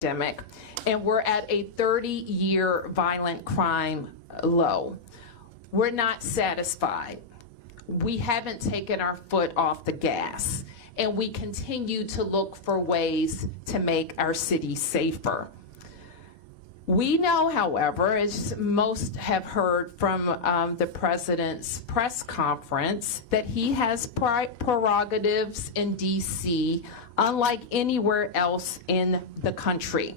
pandemic, and we're at a 30-year violent crime low. We're not satisfied. We haven't taken our foot off the gas, and we continue to look for ways to make our city safer. We know, however, as most have heard from the president's press conference, that he has prerogatives in D.C. unlike anywhere else in the country,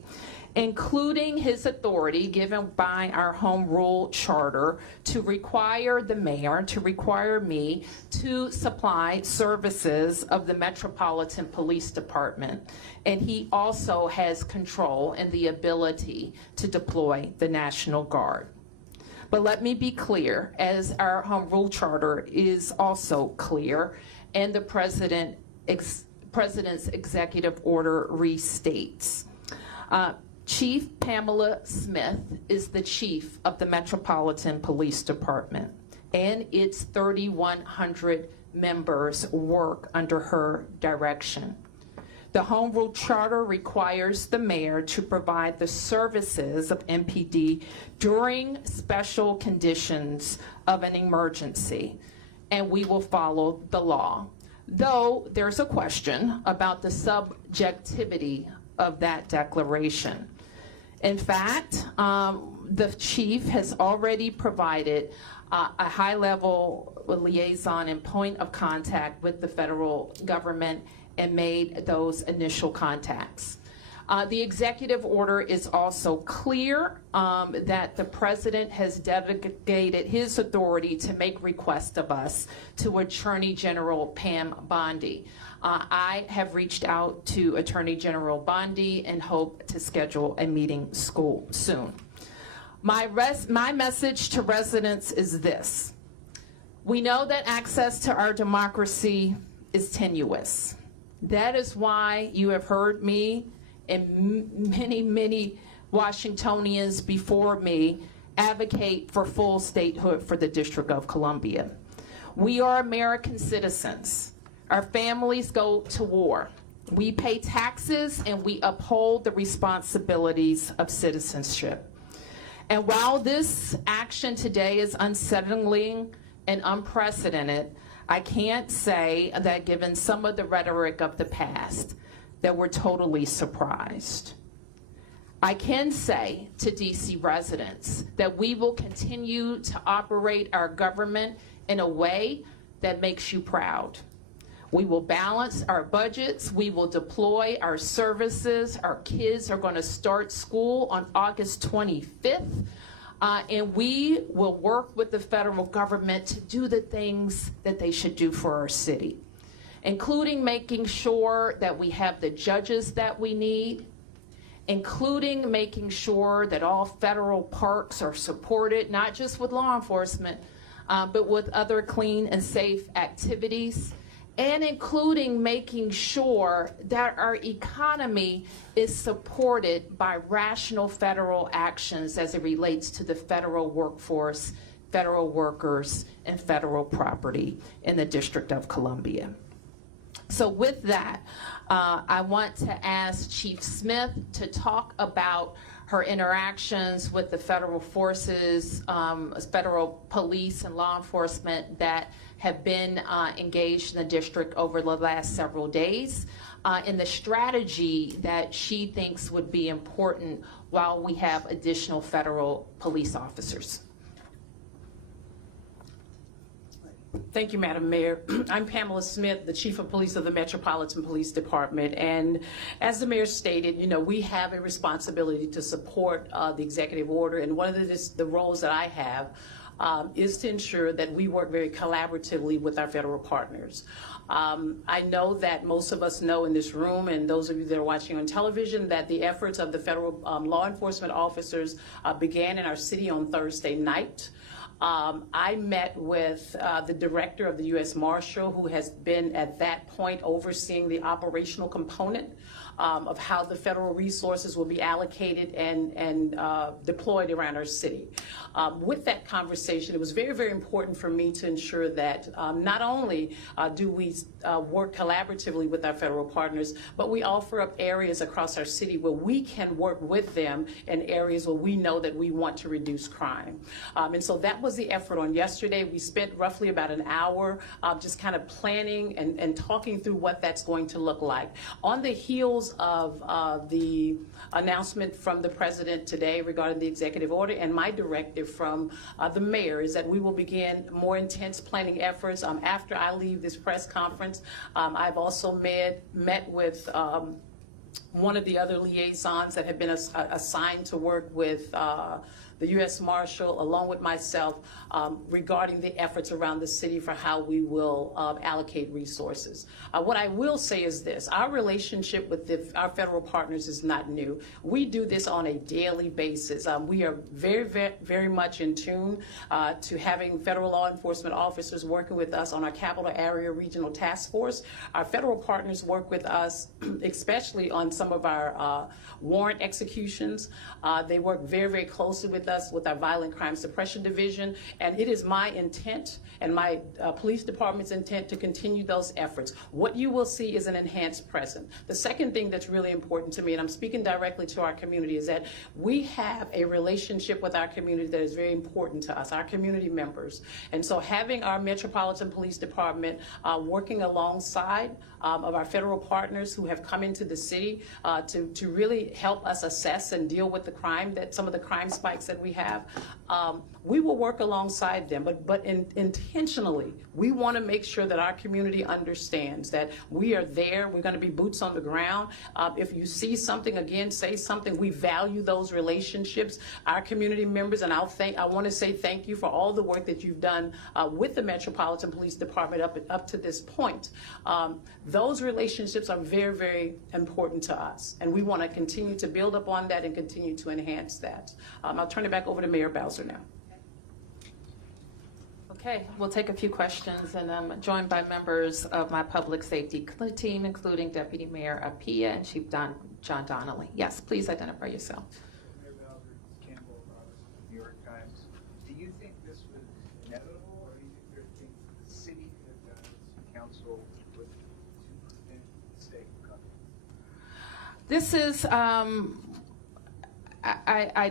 including his authority given by our home rule charter to require the mayor, to require me to supply services of the Metropolitan Police Department. And he also has control and the ability to deploy the National Guard. But let me be clear, as our home rule charter is also clear, and the president's executive order restates. Chief Pamela Smith is the chief of the Metropolitan Police Department, and its 3,100 members work under her direction. The Home Rule Charter requires the mayor to provide the services of MPD during special conditions of an emergency, and we will follow the law. Though there's a question about the subjectivity of that declaration. In fact, the chief has already provided a high-level liaison and point of contact with the federal government and made those initial contacts. The executive order is also clear that the president has delegated his authority to make requests of us to Attorney General Pam Bondi. I have reached out to Attorney General Bondi and hope to schedule a meeting soon. My message to residents is this. We know that access to our democracy is tenuous. That is why you have heard me and many Washingtonians before me advocate for full statehood for the District of Columbia. We are American citizens. Our families go to war. We pay taxes and we uphold the responsibilities of citizenship. And while this action today is unsettling and unprecedented, I can't say that given some of the rhetoric of the past, that we're totally surprised. I can say to DC residents that we will continue to operate our government in a way that makes you proud. We will balance our budgets, we will deploy our services. Our kids are going to start school on August 25th, and we will work with the federal government to do the things that they should do for our city, including making sure that we have the judges that we need, including making sure that all federal parks are supported, not just with law enforcement, but with other clean and safe activities, and including making sure that our economy is supported by rational federal actions as it relates to the federal workforce, federal workers, and federal property in the District of Columbia. So with that, I want to ask Chief Smith to talk about her interactions with the federal forces, federal police and law enforcement that have been engaged in the district over the last several days, and the strategy that she thinks would be important while we have additional federal police officers. Thank you, Madam Mayor. I'm Pamela Smith, the Chief of Police of the Metropolitan Police Department. And as the Mayor stated, you know, we have a responsibility to support the executive order. And one of the roles that I have is to ensure that we work very collaboratively with our federal partners. I know that most of us know in this room, and those of you that are watching on television, that the efforts of the federal law enforcement officers began in our city on Thursday night. I met with the director of the U.S. Marshal, who has been at that point overseeing the operational component of how the federal resources will be allocated and deployed around our city. With that conversation, it was very, very important for me to ensure that not only do we work collaboratively with our federal partners, but we offer up areas across our city where we can work with them in areas where we know that we want to reduce crime. And so that was the effort on yesterday. We spent roughly about an hour just kind of planning and talking through what that's going to look like. On the heels of the announcement from the president today regarding the executive order and my directive from the mayor is that we will begin more intense planning efforts after I leave this press conference. I've also met with one of the other liaisons that have been assigned to work with the U.S. Marshal, along with myself, regarding the efforts around the city for how we will allocate resources. What I will say is this: our relationship with our federal partners is not new. We do this on a daily basis. We are very, very, very much in tune to having federal law enforcement officers working with us on our Capital Area Regional Task Force. Our federal partners work with us, especially on some of our warrant executions. They work very, very closely with us with our Violent Crime Suppression Division, and it is my intent and my police department's intent to continue those efforts. What you will see is an enhanced presence. The second thing that's really important to me, and I'm speaking directly to our community, is that we have a relationship with our community that is very important to us, our community members. And so having our Metropolitan Police Department working alongside of our federal partners who have come into the city to really help us assess and deal with the crime, that some of the crime spikes that we have, we will work alongside them, but intentionally, we want to make sure that our community understands that we are there. We're going to be boots on the ground. If you see something, again, say something. We value those relationships. Our community members, and I want to say thank you for all the work that you've done with the Metropolitan Police Department up to this point. Those relationships are very, very important to us, and we want to continue to build upon that and continue to enhance that. I'll turn it back over to Mayor Bowser now. Okay, we'll take a few questions, and I'm joined by members of my public safety team, including Deputy Mayor Appiah and Chief John Donnelly. Yes, please identify yourself. Mayor Bowser, Campbell Roberts, New York Times. Do you think this was inevitable, or do you think there are things that the city could have done as a council to prevent the mistake from coming? This is, I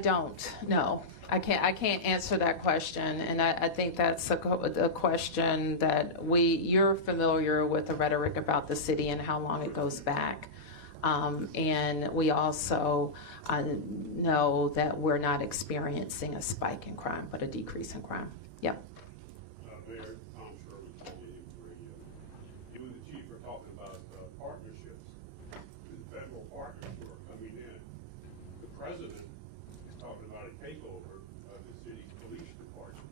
don't know. I can't answer that question, and I think that's a question that you're familiar with the rhetoric about the city and how long it goes back. And we also know that we're not experiencing a spike in crime, but a decrease in crime. Yep. Mayor, I'm sure we totally agree. You and the chief are talking about partnerships with federal partners who are coming in. The president is talking about a takeover of the city's police department.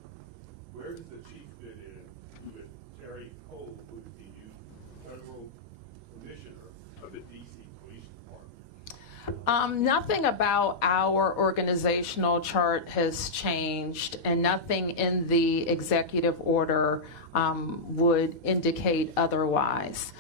Where does the chief fit in with Terry Cole, who is the new federal commissioner of the DC Police Department? Nothing about our organizational chart has changed, and nothing in the executive order would indicate otherwise.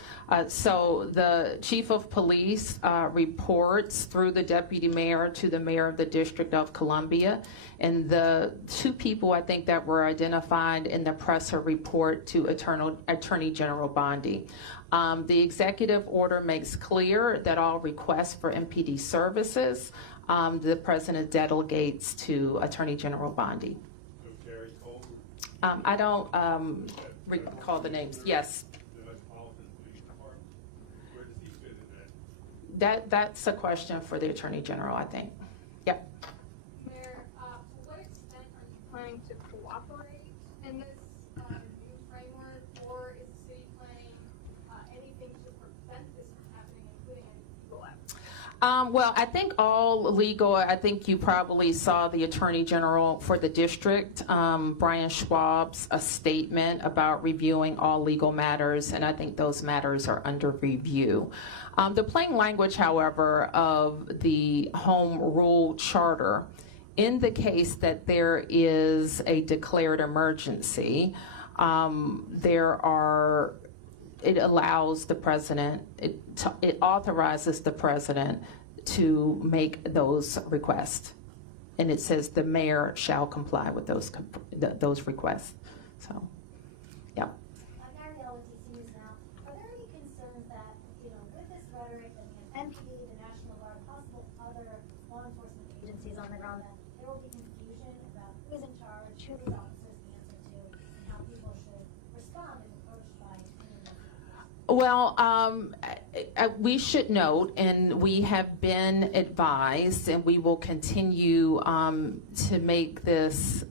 So the chief of police reports through the deputy mayor to the mayor of the District of Columbia, and the two people I think that were identified in the presser report to Attorney General Bondi. The executive order makes clear that all requests for MPD services, the president delegates to Attorney General Bondi. So Terry Cole? I don't recall the names. Yes. The Metropolitan Police Department? Where does he fit in that? That's a question for the Attorney General, I think. Yep. Mayor, to what extent are you planning to cooperate in this new framework, or is the city planning anything to prevent this from happening, including any legal efforts? Well, I think I think you probably saw the Attorney General for the district, Brian Schwab's a statement about reviewing all legal matters, and I think those matters are under review. The plain language, however, of the Home Rule Charter indicates that there is a declared emergency. There are it allows the president, it authorizes the president to make those requests. And it says the mayor shall comply with those requests. So, yeah. Marielle with DC News Now. Are there any concerns that, with this rhetoric and the MPD, the National Guard, possible other law enforcement agencies on the ground, that there will be confusion about who's in charge, who these officers answer to, and how people should respond if approached by Well, we should note, and we have been advised, and we will continue to make this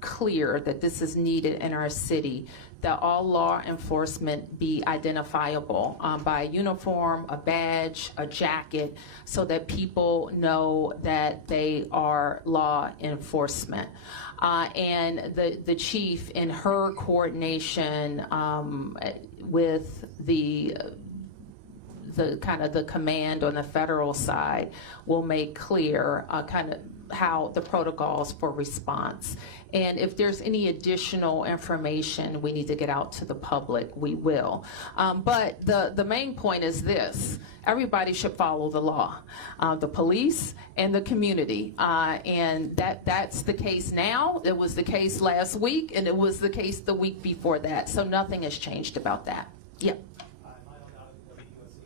clear that this is needed in our city, that all law enforcement be identifiable by a uniform, a badge, a jacket, so that people know that they are law enforcement. And the chief, in her coordination with the kind of the command on the federal side, will make clear kind of how the protocols for response. And if there's any additional information we need to get out to the public, we will. But the main point is this: everybody should follow the law, the police and the community. And that's the case now. It was the case last week, and it was the case the week before that. So nothing has changed about that. Yep. Lionel Donovan, WUSC.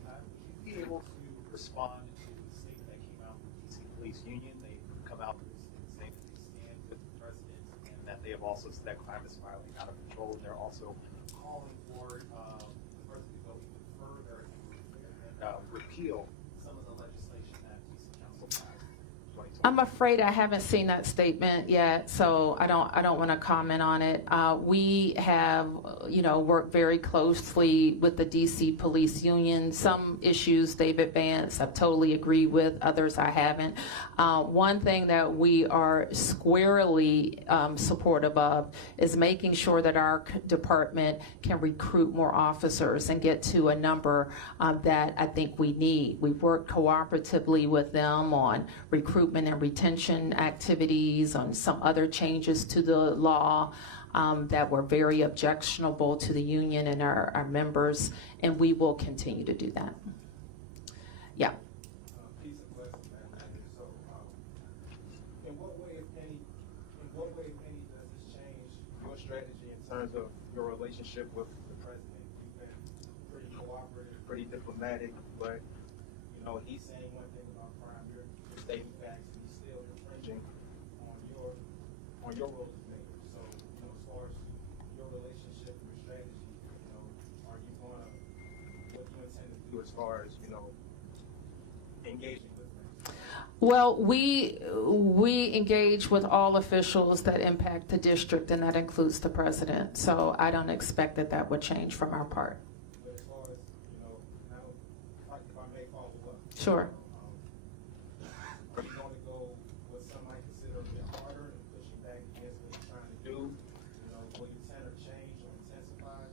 Would you be able to respond to the statement that came out from the DC Police Union? They've come out with a statement that they stand with the president, and that they have also said that crime is spiraling out of control. And they're also calling for the president to go even further and repeal some of the legislation that DC Council passed. I'm afraid I haven't seen that statement yet, so I don't want to comment on it. We have, worked very closely with the DC Police Union. Some issues they've advanced, I've totally agree with. Others I haven't. One thing that we are squarely supportive of is making sure that our department can recruit more officers and get to a number that I think we need. We've worked cooperatively with them on recruitment and retention activities, on some other changes to the law that were very objectionable to the union and our members, and we will continue to do that. Yeah. Peace and blessings, man. So, in what way, if any, does this change your strategy in terms of your relationship with the president? You've been pretty cooperative, pretty diplomatic, but he's saying one thing about crime, you're stating facts, and he's still infringing on your role as mayor. So, as far as your relationship and your strategy, are you what do you intend to do as far as engaging with them? Well, we engage with all officials that impact the district, and that includes the president. So I don't expect that would change from our part. But as far as, if I may follow up. Sure. Are you going to go what some might consider a bit harder and pushing back against what you're trying to do? Will your tenor change or intensify?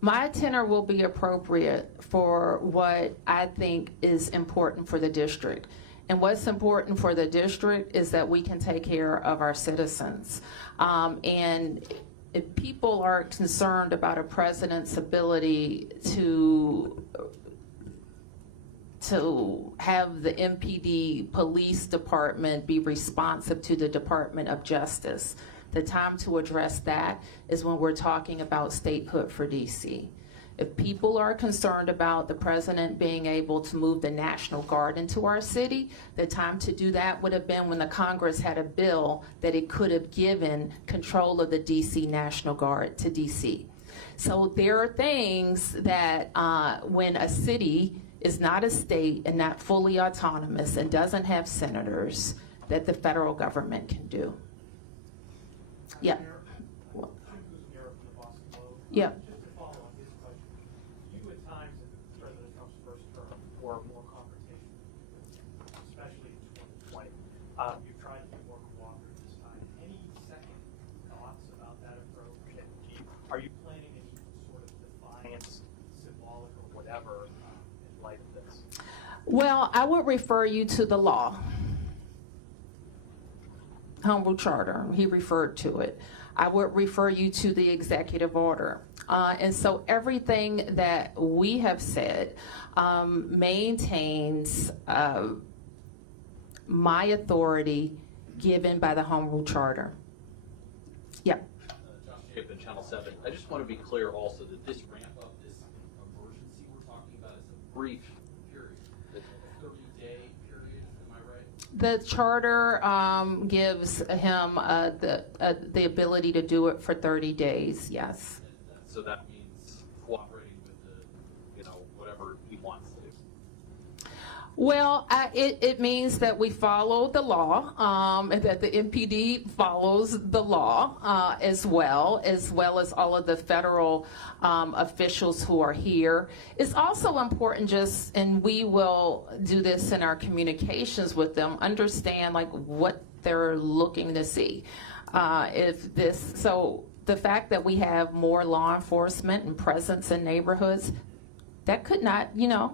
My tenor will be appropriate for what I think is important for the district. And what's important for the district is that we can take care of our citizens. And if people are concerned about a president's ability to have the MPD police department be responsive to the Department of Justice, the time to address that is when we're talking about statehood for DC. If people are concerned about the president being able to move the National Guard into our city, the time to do that would have been when the Congress had a bill that it could have given control of the DC National Guard to DC. So there are things that when a city is not a state and not fully autonomous and doesn't have senators, that the federal government can do. Yeah. Yeah. Just to follow on his question, you at times in President Trump's first term were more confrontational, especially in 2020. You've tried to be more cooperative this time. Any second thoughts about that approach? And are you planning any sort of defiance, symbolic or whatever, in light of this? Well, I would refer you to the law. Home Rule Charter, he referred to it. I would refer you to the executive order. And so everything that we have said maintains my authority given by the Home Rule Charter. Yeah. Josh Chapin, Channel 7. I just want to be clear also that this ramp up, this emergency we're talking about is a brief period. It's a 30-day period, am I right? The charter gives him the ability to do it for 30 days, yes. So that means cooperating with the, whatever he wants to do. Well, it means that we follow the law, and that the MPD follows the law as well as all of the federal officials who are here. It's also important and we will do this in our communications with them, understand like what they're looking to see. So the fact that we have more law enforcement and presence in neighborhoods, that could not,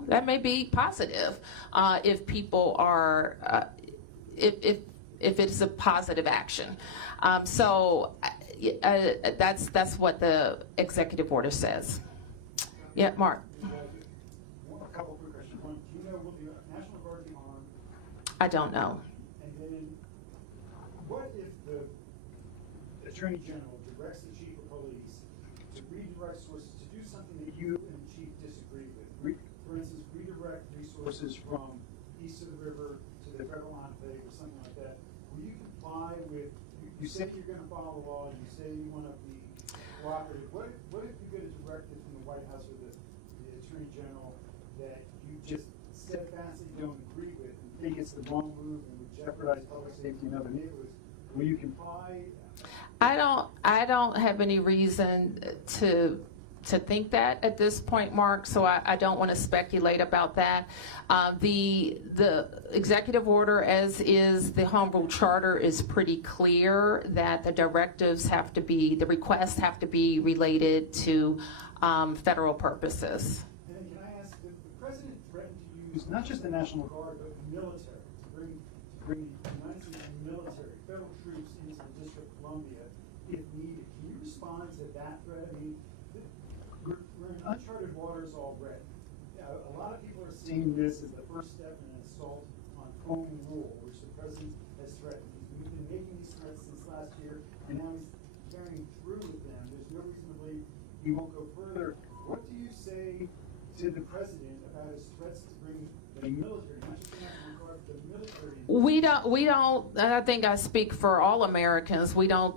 that may be positive if people are, if it's a positive action. So that's what the executive order says. Yeah, Mark. A couple quick questions. One, do you know, will the National Guard be armed? I don't know. And then, what if the Attorney General directs the Chief of Police to redirect sources to do something that you and the Chief disagree with? For instance, redirect resources from east of the river to the federal enclave or something like that. Will you comply with, you say you're going to follow the law, you say you want to be cooperative. What if you get a directive from the White House or the Attorney General that you just steadfastly don't agree with and think it's the wrong move and would jeopardize public safety in other neighborhoods? Will you comply? I don't have any reason to think that at this point, Mark, so I don't want to speculate about that. The executive order, as is the Home Rule Charter, is pretty clear that the directives have to be, the requests have to be related to federal purposes. And then can I ask, the President threatened to use not just the National Guard, but the military, to bring the United States military, federal troops into the District of Columbia if needed. Can you respond to that threat? I mean, we're in uncharted waters already. A lot of people are seeing this as the first step in an assault on home rule, which the President has threatened. We've been making these threats since last year, and now he's carrying through with them. There's no reason to believe he won't go further. What do you say to the President about his threats to bring the military, not just the National Guard, but the military? We don't, I think I speak for all Americans, we don't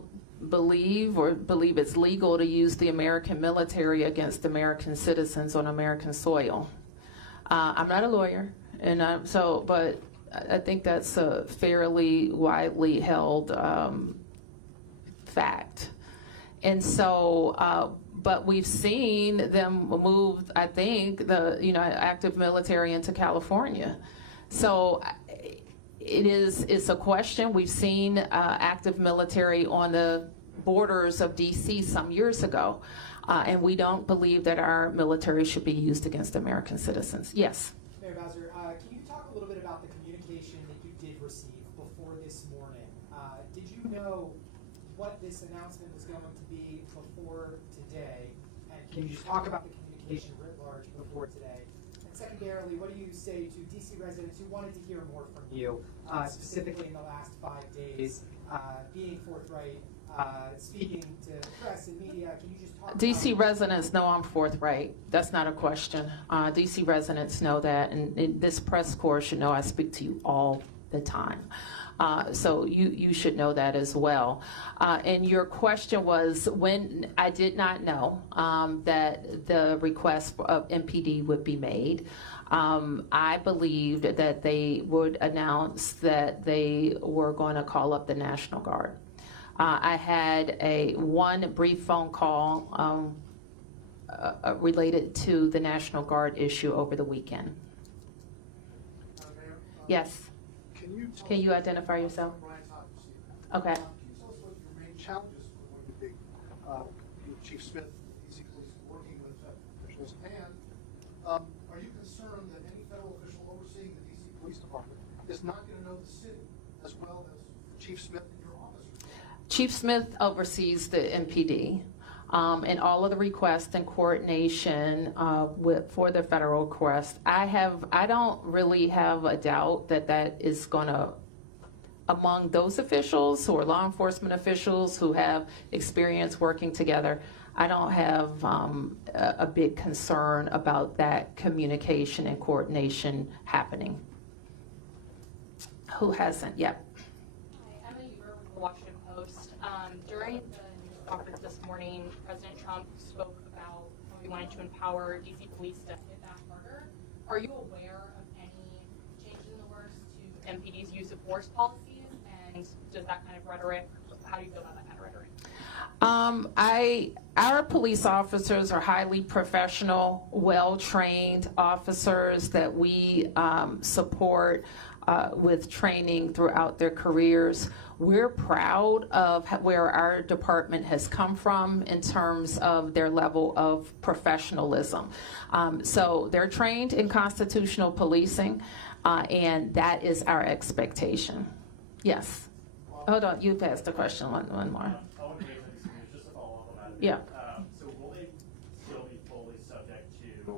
believe it's legal to use the American military against American citizens on American soil. I'm not a lawyer, but I think that's a fairly widely held fact. And so, but we've seen them move, I think, the active military into California. So it's a question. We've seen active military on the borders of DC some years ago, and we don't believe that our military should be used against American citizens. Yes? Mayor Bowser, can you talk a little bit about the communication that you did receive before this morning? Did you know what this announcement was going to be before today? And can you just talk about the communication writ large before today? And secondarily, what do you say to DC residents who wanted to hear more from you, specifically in the last 5 days, being forthright, speaking to press and media? Can you just talk DC about residents know I'm forthright. That's not a question. DC residents know that, and this press corps should know I speak to you all the time. So you should know that as well. And your question was, when I did not know that the request of MPD would be made. I believed that they would announce that they were going to call up the National Guard. I had one brief phone call related to the National Guard issue over the weekend. Yes. Can you identify yourself? Okay. Can you tell us what your main challenges were going to be? Chief Smith, DC Police, working with officials, and are you concerned that any federal official overseeing the DC Police Department is not going to know the city as well as Chief Smith in your office? Chief Smith oversees the MPD. and all of the requests and coordination for the federal request. I don't really have a doubt that that is going to, among those officials who are law enforcement officials who have experience working together, I don't have a big concern about that communication and coordination happening. Who hasn't? Yep. Hi, Emma Uber with the Washington Post. During the news conference this morning, President Trump spoke about how he wanted to empower DC police to hit back harder. Are you aware of any changes in the works to MPD's use of force policies? And does that kind of rhetoric, how do you feel about that kind of rhetoric? Our police officers are highly professional, well-trained officers that we support with training throughout their careers. We're proud of where our department has come from in terms of their level of professionalism. So they're trained in constitutional policing, and that is our expectation. Yes. Hold on, you've asked the question, one more. I want to raise this just to follow up on that. Yeah. So will they still be fully subject to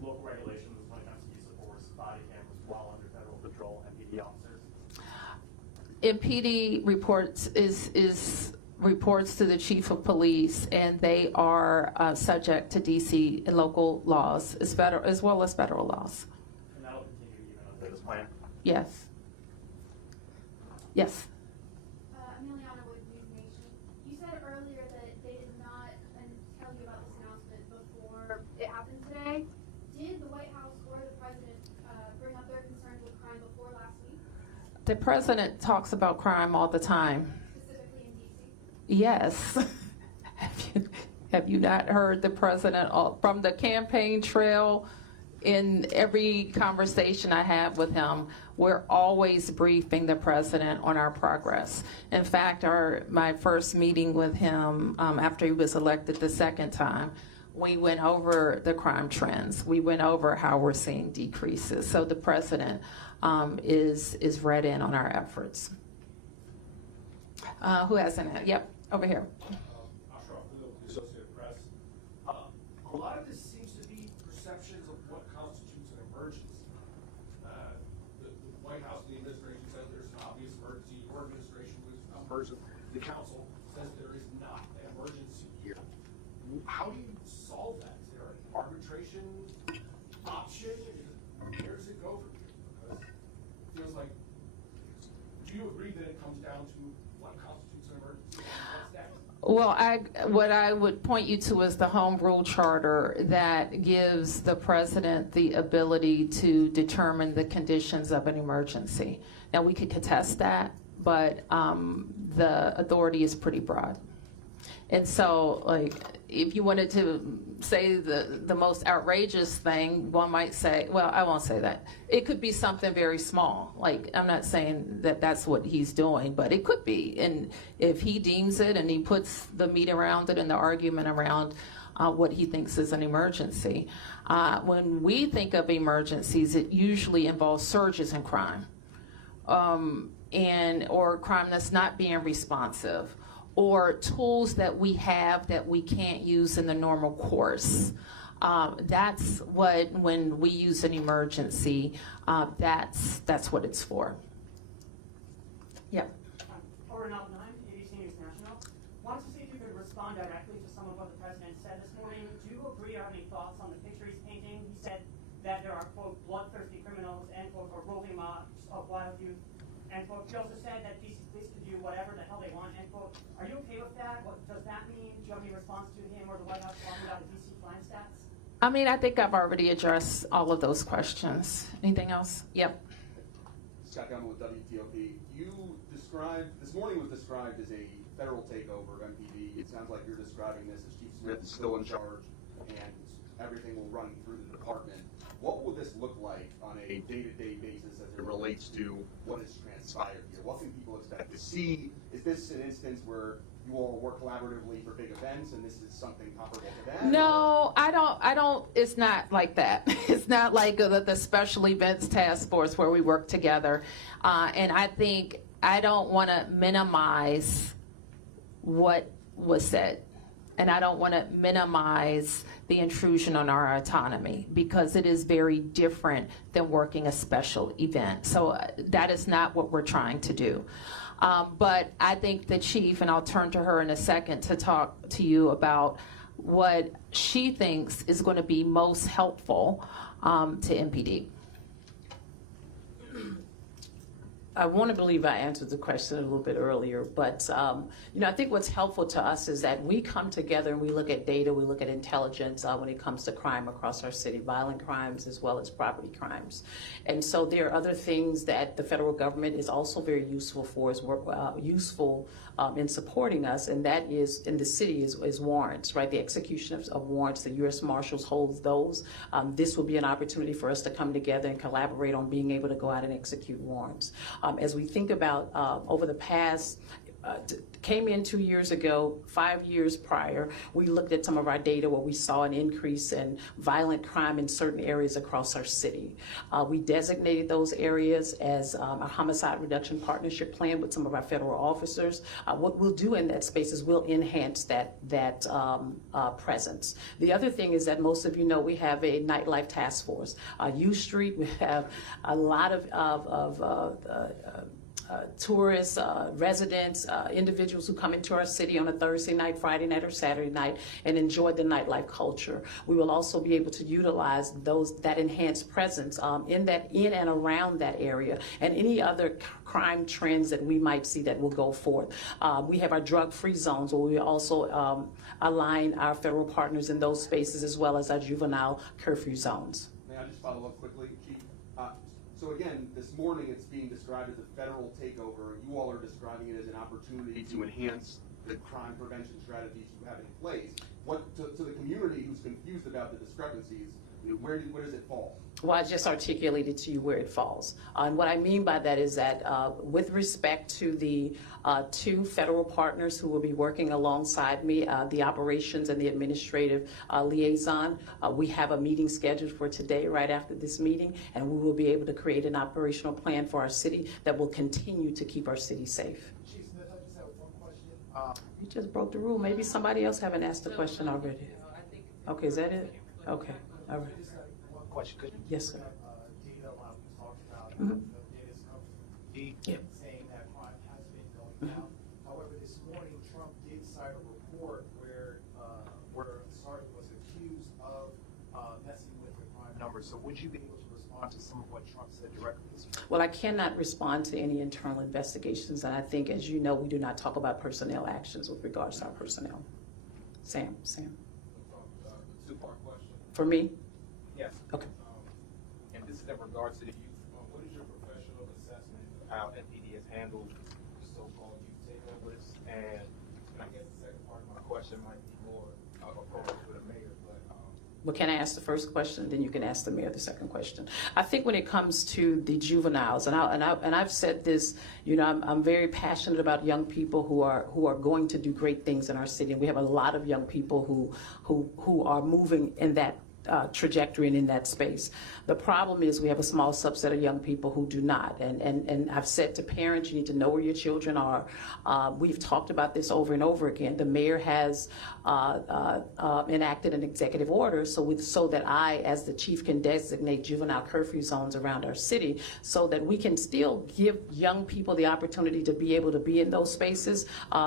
local regulations when it comes to use of force, body cameras while under federal patrol, MPD officers? MPD reports to the chief of police, and they are subject to DC and local laws as well as federal laws. And that will continue even under this plan? Yes. Yes. Emiliana with News Nation. You said earlier that they did not tell you about this announcement before it happened today. Did the White House or the president bring up their concerns with crime before last week? The president talks about crime all the time. Specifically in DC? Yes. Have you not heard the president from the campaign trail? In every conversation I have with him, we're always briefing the president on our progress. In fact, my first meeting with him after he was elected the second time, we went over the crime trends. We went over how we're seeing decreases. So the president is read in on our efforts. Who hasn't? Yep, over here. Ashraf Khalil, Associated Press. A lot of this seems to be perceptions of what constitutes an emergency. The White House and the administration says there's an obvious emergency. Your administration was a person. The council says there is not an emergency here. How do you solve that? Is there an arbitration option? Where does it go from here? Because it feels like, do you agree that it comes down to what constitutes an emergency? What's that? Well, what I would point you to is the Home Rule Charter that gives the president the ability to determine the conditions of an emergency. Now, we could contest that, but the authority is pretty broad. And so, like, if you wanted to say the most outrageous thing, one might say, well, I won't say that. It could be something very small. Like, I'm not saying that that's what he's doing, but it could be. And if he deems it and he puts the meat around it and the argument around what he thinks is an emergency. When we think of emergencies, it usually involves surges in crime or crime that's not being responsive, or tools that we have that we can't use in the normal course. That's what, when we use an emergency, that's what it's for. Yeah. Oren Oppenheim, ABC News National. Wanted to see if you could respond directly to some of what the president said this morning. Do you agree or have any thoughts on the picture he's painting? He said that there are, quote, bloodthirsty criminals, end quote, or roving mobs of wild youth, end quote. He also said that DC police can do whatever the hell they want, end quote. Are you okay with that? What does that mean? Do you have any response to him or the White House talking about the DC crime stats? I mean, I think I've already addressed all of those questions. Anything else? Yep. Scott Gunn with WTOP. You described, this morning was described as a federal takeover of MPD. It sounds like you're describing this as Chief Smith is still in charge and everything will run through the department. What will this look like on a day-to-day basis as it relates to what has transpired here? What can people expect to see? Is this an instance where you all work collaboratively for big events and this is something comparable to that? No, I don't, it's not like that. It's not like the special events task force where we work together. And I think I don't want to minimize what was said. and I don't want to minimize the intrusion on our autonomy, because it is very different than working a special event. So that is not what we're trying to do. But I think the chief, and I'll turn to her in a second to talk to you about what she thinks is going to be most helpful to MPD. I want to believe I answered the question a little bit earlier, but I think what's helpful to us is that we come together and we look at data, we look at intelligence when it comes to crime across our city, violent crimes as well as property crimes. And so there are other things that the federal government is also very useful for, in supporting us, and that is in the city is warrants, right? The execution of warrants, the U.S. Marshals holds those. This will be an opportunity for us to come together and collaborate on being able to go out and execute warrants. As we think about over the past, came in 2 years ago, 5 years prior, we looked at some of our data where we saw an increase in violent crime in certain areas across our city. We designated those areas as a homicide reduction partnership plan with some of our federal officers. What we'll do in that space is we'll enhance that presence. The other thing is that most of you know we have a nightlife task force. U Street, we have a lot of tourists, residents, individuals who come into our city on a Thursday night, Friday night, or Saturday night and enjoy the nightlife culture. We will also be able to utilize that enhanced presence in and around that area, and any other crime trends that we might see that will go forth. We have our drug-free zones where we also align our federal partners in those spaces, as well as our juvenile curfew zones. May I just follow up quickly, Chief? So again, this morning it's being described as a federal takeover. You all are describing it as an opportunity to enhance the crime prevention strategies you have in place. To the community who's confused about the discrepancies, where does it fall? Well, I just articulated to you where it falls. And what I mean by that is that with respect to the 2 federal partners who will be working alongside me, the operations and the administrative liaison, we have a meeting scheduled for today right after this meeting, and we will be able to create an operational plan for our city that will continue to keep our city safe. Chief Smith, I just have one question. You just broke the rule. Maybe somebody else haven't asked the question already. Okay, is that it? Okay, all right. One question. Could you Yes, sir. data around we talked about Mhm. the data is coming from D, Yep. saying that crime has been going down. However, this morning Trump did cite a report where a sergeant was accused of messing with the crime numbers. So would you be able to respond to some of what Trump said directly this morning? Well, I cannot respond to any internal investigations, and I think, as you know, we do not talk about personnel actions with regards to our personnel. Sam. Two-part question. For me? Yes. Okay. And this is in regards to the youth. What is your professional assessment of how FPD has handled the so-called youth takeovers? And I guess the second part of my question might be more appropriate for the mayor, but Well, can I ask the first question, then you can ask the mayor the second question. I think when it comes to the juveniles, and I've said this, I'm very passionate about young people who are going to do great things in our city. And we have a lot of young people who are moving in that trajectory and in that space. The problem is we have a small subset of young people who do not. And I've said to parents, you need to know where your children are. We've talked about this over and over again. The mayor has enacted an executive order so that I, as the chief, can designate juvenile curfew zones around our city so that we can still give young people the opportunity to be able to be in those spaces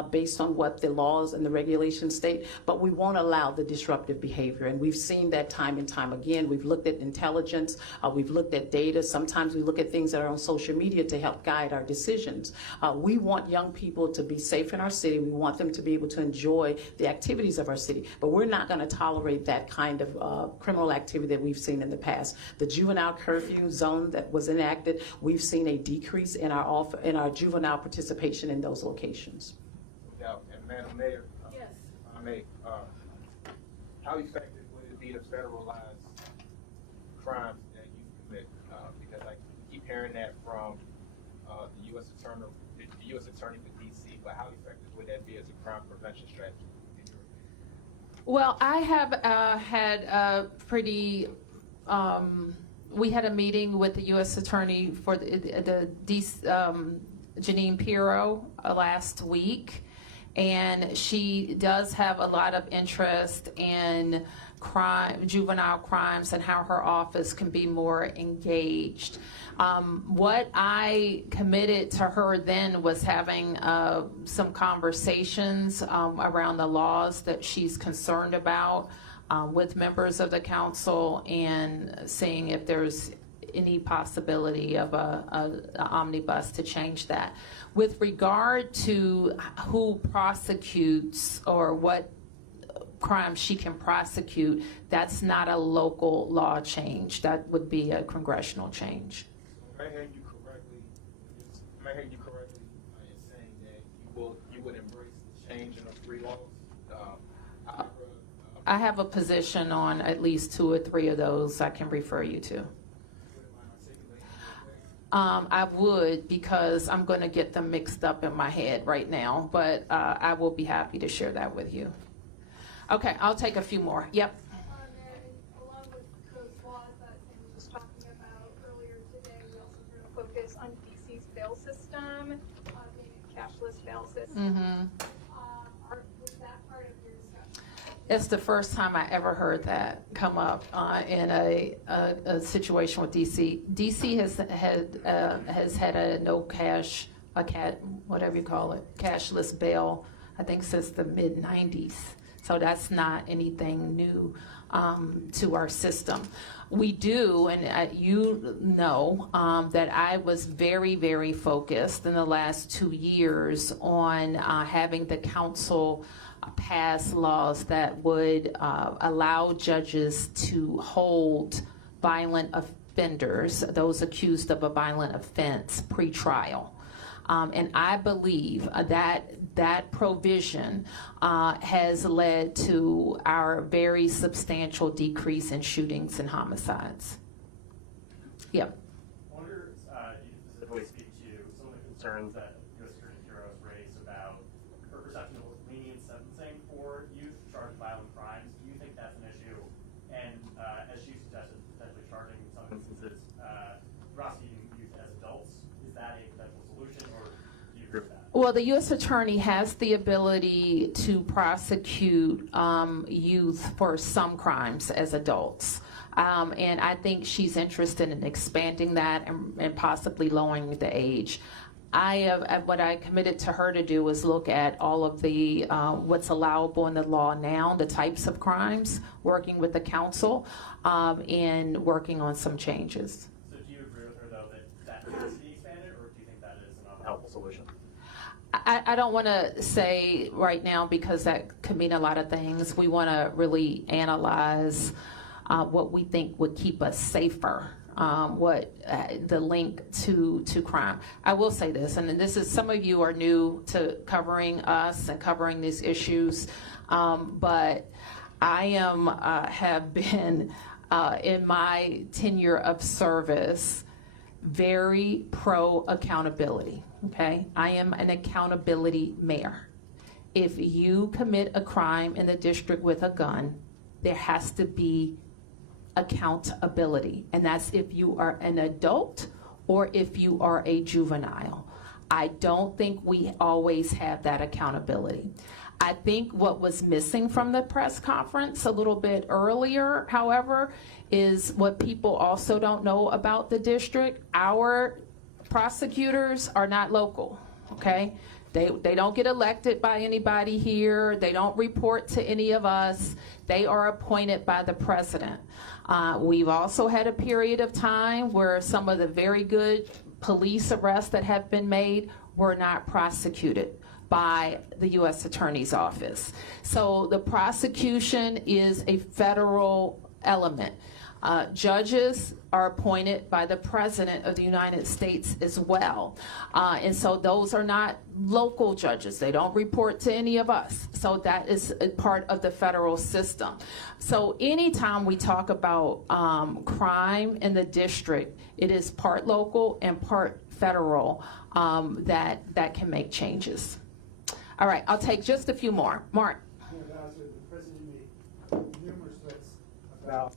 based on what the laws and the regulations state, but we won't allow the disruptive behavior. And we've seen that time and time again. We've looked at intelligence, we've looked at data. Sometimes we look at things that are on social media to help guide our decisions. We want young people to be safe in our city. We want them to be able to enjoy the activities of our city, but we're not going to tolerate that kind of criminal activity that we've seen in the past. The juvenile curfew zone that was enacted, we've seen a decrease in our juvenile participation in those locations. and Madam Mayor, Yes. I may, how effective would it be to federalize crimes that you commit? Because I keep hearing that from the U.S. Attorney for D.C., but how effective would that be as a crime prevention strategy? Well, I have had a pretty, we had a meeting with the U.S. Attorney for Janine Pirro last week, And she does have a lot of interest in juvenile crimes and how her office can be more engaged. What I committed to her then was having some conversations around the laws that she's concerned about with members of the council and seeing if there's any possibility of a omnibus to change that. With regard to who prosecutes or what crimes she can prosecute, that's not a local law change. That would be a congressional change. Am I hearing you correctly? Am I hearing you correctly in saying that you would embrace the change in the 3 laws? I have a position on at least 2 or 3 of those I can refer you to. I would, because I'm going to get them mixed up in my head right now, but I will be happy to share that with you. Okay, I'll take a few more. Yep. Along with those laws that Sam was just talking about earlier today, we also sort of focus on DC's bail system, being a cashless bail system. Mm-hmm. Was that part of your discussion? It's the first time I ever heard that come up in a situation with DC. DC has had a no cash, whatever you call it, cashless bail, I think since the mid-90s. So that's not anything new to our system. We do, and you know, that I was very, very focused in the last 2 years on having the council pass laws that would allow judges to hold violent offenders, those accused of a violent offense, pre-trial. And I believe that provision has led to our very substantial decrease in shootings and homicides. Yep. I wonder if you could specifically speak to some of the concerns that U.S. Attorney Quiroz raised about her perception of lenient sentencing for youth charged with violent crimes. Do you think that's an issue? And as she suggested, potentially charging in some instances prosecuting youth as adults, is that a potential solution, or do you agree with that? Well, the U.S. Attorney has the ability to prosecute youth for some crimes as adults. And I think she's interested in expanding that and possibly lowering the age. What I committed to her to do is look at all of the what's allowable in the law now, the types of crimes, working with the council, and working on some changes. So do you agree with her, though, that has to be expanded, or do you think that is an unhelpful solution? I don't want to say right now because that could mean a lot of things. We want to really analyze what we think would keep us safer, the link to crime. I will say this, and this is, some of you are new to covering us and covering these issues, but I have been in my tenure of service very pro accountability. Okay, I am an accountability mayor. If you commit a crime in the district with a gun, there has to be accountability, and that's if you are an adult or if you are a juvenile. I don't think we always have that accountability. I think what was missing from the press conference a little bit earlier, however, is what people also don't know about the district. Our prosecutors are not local, okay? They don't get elected by anybody here. They don't report to any of us. They are appointed by the president. We've also had a period of time where some of the very good police arrests that have been made were not prosecuted by the U.S. Attorney's Office. So the prosecution is a federal element. Judges are appointed by the President of the United States as well. And so those are not local judges. They don't report to any of us. So that is a part of the federal system. So anytime we talk about crime in the district, it is part local and part federal that can make changes. All right, I'll take just a few more. Mark. The president made numerous threats about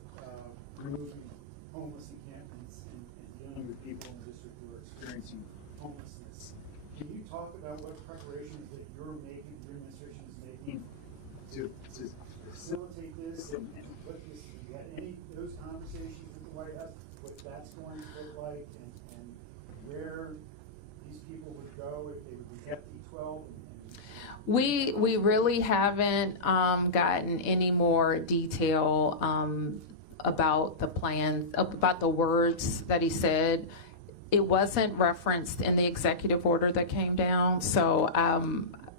removing homeless encampments and dealing with people in the district who are experiencing homelessness. Can you talk about what preparations that you're making, your to facilitate this and put this, have you had any of those conversations with the White House, what that's going to look like and where these people would go if they would be kept E12? We really haven't gotten any more detail about the plan, about the words that he said. It wasn't referenced in the executive order that came down, so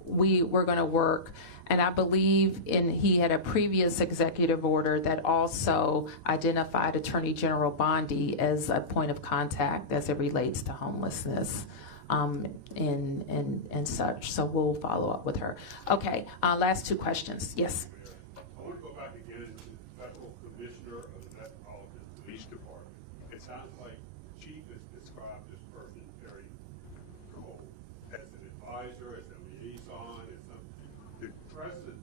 we're going to work. And I believe he had a previous executive order that also identified Attorney General Bondi as a point of contact as it relates to homelessness. And such, so we'll follow up with her. Okay, last two questions. Yes. I want to go back again to the Federal Commissioner of the Metropolitan Police Department. It sounds like the chief has described this person very cold, as an advisor, as a liaison, as something. The president,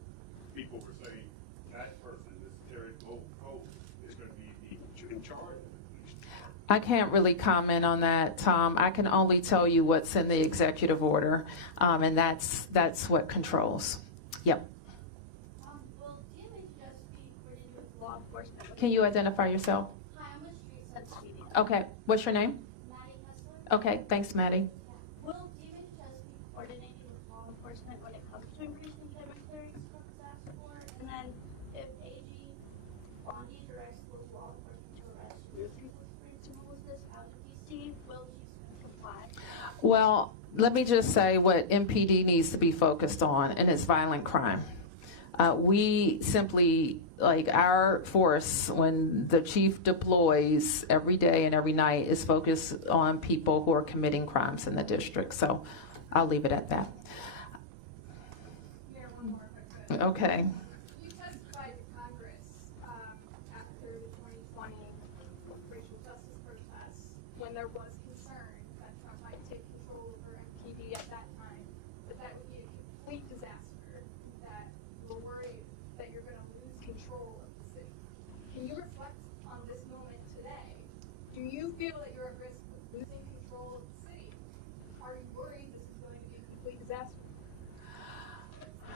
people were saying that person, this Terry Cole, is going to be in charge. I can't really comment on that, Tom. I can only tell you what's in the executive order, and that's what controls. Yep. Will DMH just be coordinated with law enforcement? Can you identify yourself? Hi, I'm a street sense speaking. Okay. What's your name? Maddie Kessler. Okay. Thanks, Maddie. Will DMH just be coordinating with law enforcement when it comes to increasing cemetery disaster for? And then if AG Bondi directs local law enforcement to arrest people experiencing homelessness out of DC, will Chief Smith comply? Well, let me just say what MPD needs to be focused on, and it's violent crime. We simply, like our force, when the chief deploys every day and every night, is focused on people who are committing crimes in the district. So I'll leave it at that. Mayor, one more if I could. Okay. You testified to Congress after the 2020 racial justice protests when there was concern that Trump might take control over MPD at that time, but that would be a complete disaster, that you were worried that you're going to lose control of the city. Can you reflect on this moment today? Do you feel that you're at risk of losing control of the city? Are you worried this is going to be a complete disaster?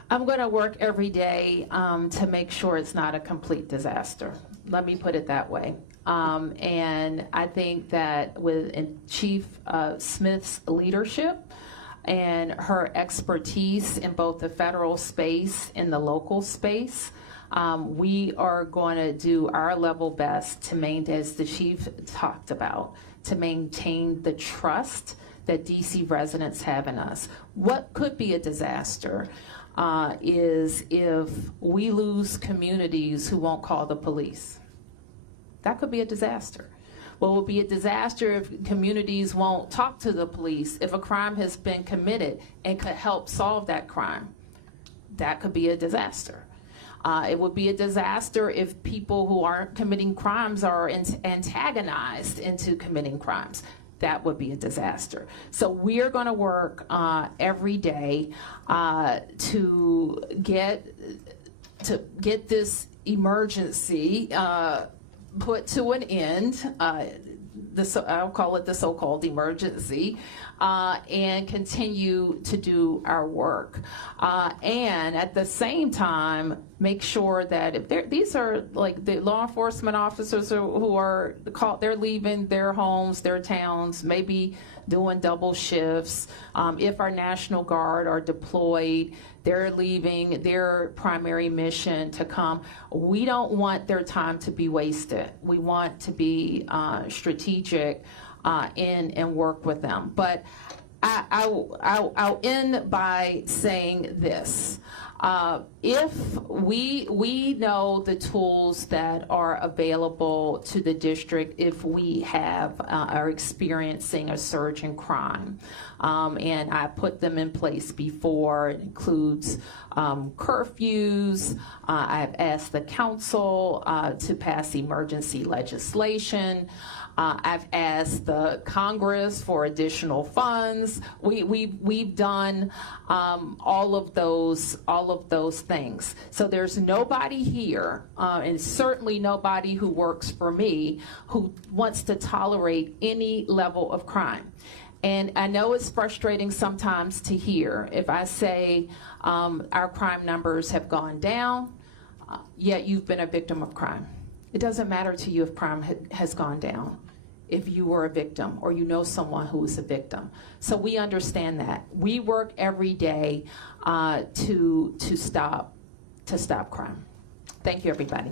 I'm going to work every day to make sure it's not a complete disaster. Let me put it that way. And I think that with Chief Smith's leadership and her expertise in both the federal space and the local space, we are going to do our level best to maintain, as the chief talked about, to maintain the trust that DC residents have in us. What could be a disaster is if we lose communities who won't call the police. That could be a disaster. What will be a disaster if communities won't talk to the police, if a crime has been committed and could help solve that crime. That could be a disaster. It would be a disaster if people who aren't committing crimes are antagonized into committing crimes. That would be a disaster. So we're going to work every day to get this emergency put to an end. I'll call it the so-called emergency, and continue to do our work. And at the same time, make sure that if these are like the law enforcement officers who are called, they're leaving their homes, their towns, maybe doing double shifts. If our National Guard are deployed, they're leaving their primary mission to come. We don't want their time to be wasted. We want to be strategic and work with them. But I'll end by saying this. If we know the tools that are available to the district if we are experiencing a surge in crime, and I put them in place before. It includes curfews. I've asked the council to pass emergency legislation. I've asked the Congress for additional funds. We've done all of those things. So there's nobody here, and certainly nobody who works for me, who wants to tolerate any level of crime. And I know it's frustrating sometimes to hear if I say our crime numbers have gone down, yet you've been a victim of crime. It doesn't matter to you if crime has gone down, if you were a victim or you know someone who is a victim. So we understand that. We work every day to stop crime. Thank you, everybody.